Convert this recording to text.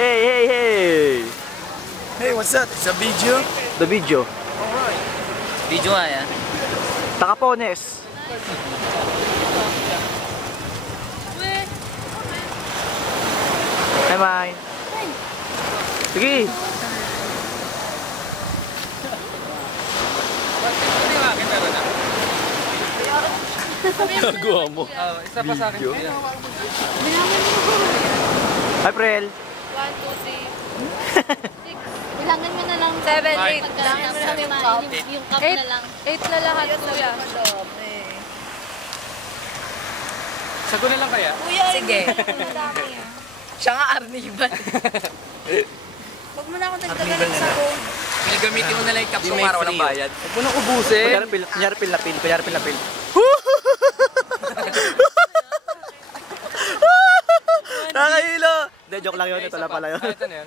Hey, hey, hey! Hey, what's that? It's a video? The video. Alright. Video nga yan. Takapones. Hi, Mai. Sige. Gagawa mo. Isa pa sa akin. Hi, Prel. 1, 2, 3, 6. Bilangan mo na lang. 7, 8. Bilangan mo lang yung cup. Yung cup na lang. 8 na lahat, kuya. Sago na lang kaya? Kuya, sige. Siya nga Arniban. Huwag mo na akong dagdagan ng sago. Pinagamitin mo na lang yung capsule para walang bayad. Huwag mo nang ubusin. Kunyari pil na pil. Kunyari pil na pil. Nakahilo! Hindi, joke lang yun. Ito lang pala yun. Ito na yan.